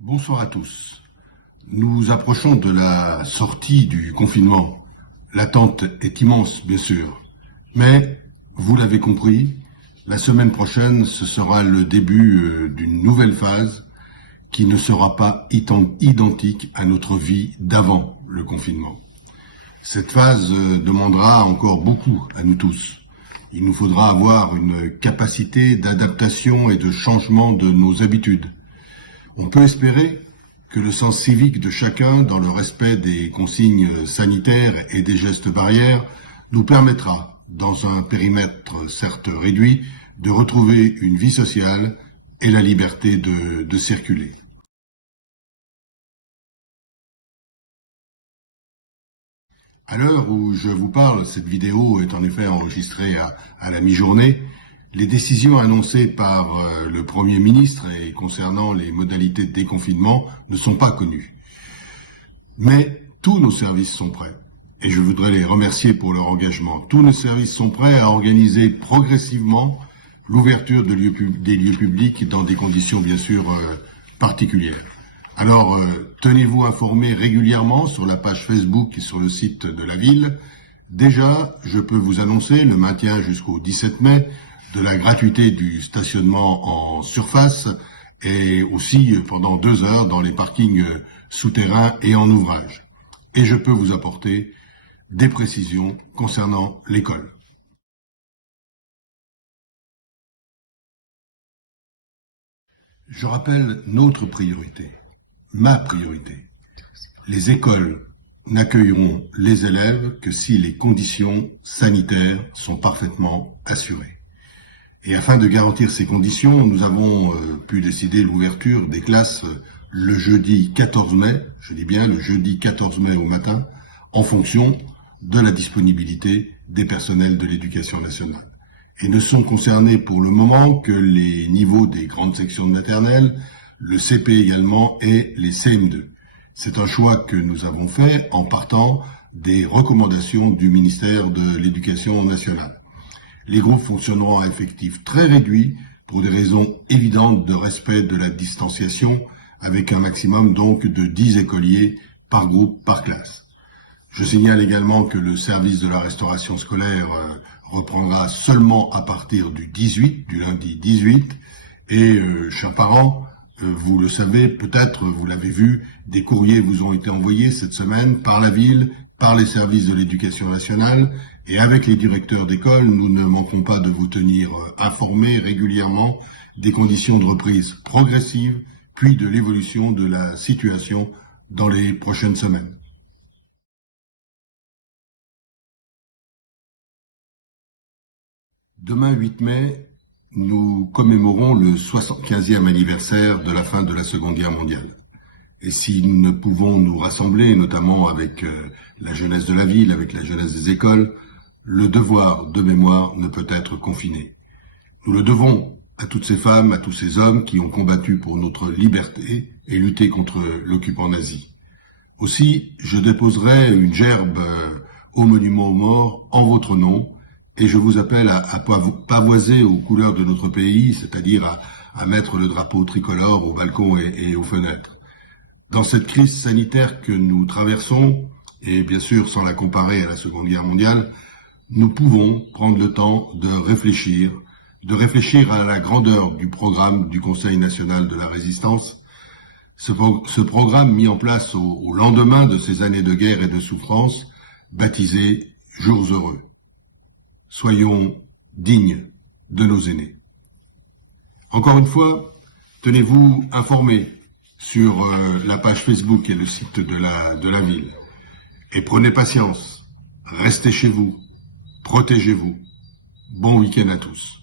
Bonsoir à tous. Nous approchons de la sortie du confinement. L'attente est immense, bien sûr. Mais, vous l'avez compris, la semaine prochaine, ce sera le début d'une nouvelle phase qui ne sera pas identique à notre vie d'avant le confinement. Cette phase demandera encore beaucoup à nous tous. Il nous faudra avoir une capacité d'adaptation et de changement de nos habitudes. On peut espérer que le sens civique de chacun, dans le respect des consignes sanitaires et des gestes barrières, nous permettra, dans un périmètre certes réduit, de retrouver une vie sociale et la liberté de circuler. À l'heure où je vous parle, cette vidéo est en effet enregistrée à la mi-journée. Les décisions annoncées par le Premier ministre et concernant les modalités de déconfinement ne sont pas connues. Mais tous nos services sont prêts. Et je voudrais les remercier pour leur engagement. Tous nos services sont prêts à organiser progressivement l'ouverture des lieux publics dans des conditions bien sûr particulières. Alors, tenez-vous informés régulièrement sur la page Facebook et sur le site de la ville. Déjà, je peux vous annoncer le maintien jusqu'au 17 mai de la gratuité du stationnement en surface et aussi pendant 2 heures dans les parkings souterrains et en ouvrage. Et je peux vous apporter des précisions concernant l'école. Je rappelle notre priorité, ma priorité. Les écoles n'accueilleront les élèves que si les conditions sanitaires sont parfaitement assurées. Et afin de garantir ces conditions, nous avons pu décider l'ouverture des classes le jeudi 14 mai, je dis bien le jeudi 14 mai au matin, en fonction de la disponibilité des personnels de l'éducation nationale. Et ne sont concernés pour le moment que les niveaux des grandes sections de maternelle, le CP également et les CM2. C'est un choix que nous avons fait en partant des recommandations du ministère de l'Éducation nationale. Les groupes fonctionneront à effectif très réduit pour des raisons évidentes de respect de la distanciation, avec un maximum donc de 10 écoliers par groupe, par classe. Je signale également que le service de la restauration scolaire reprendra seulement à partir du lundi 18, et chers parents, vous le savez, peut-être, vous l'avez vu, des courriers vous ont été envoyés cette semaine par la ville, par les services de l'éducation nationale, et avec les directeurs d'école, nous ne manquons pas de vous tenir informés régulièrement des conditions de reprise progressive, puis de l'évolution de la situation dans les prochaines semaines. Demain 8 mai, nous commémorons le 75e anniversaire de la fin de la Seconde Guerre mondiale. Et si nous ne pouvons nous rassembler, notamment avec la jeunesse de la ville, avec la jeunesse des écoles, le devoir de mémoire ne peut être confiné. Nous le devons à toutes ces femmes, à tous ces hommes qui ont combattu pour notre liberté et lutté contre l'occupant nazi. Aussi, je déposerai une gerbe au monument aux morts en votre nom, et je vous appelle à pavoiser aux couleurs de notre pays, c'est-à-dire à mettre le drapeau tricolore au balcon et aux fenêtres. Dans cette crise sanitaire que nous traversons, et bien sûr sans la comparer à la Seconde Guerre mondiale, nous pouvons prendre le temps de réfléchir à la grandeur du programme du Conseil national de la résistance. Ce programme mis en place au lendemain de ces années de guerre et de souffrance, baptisé « Jours heureux ». Soyons dignes de nos aînés. Encore une fois, tenez-vous informés sur la page Facebook et le site de la ville. Et prenez patience, restez chez vous, protégez-vous. Bon week-end à tous.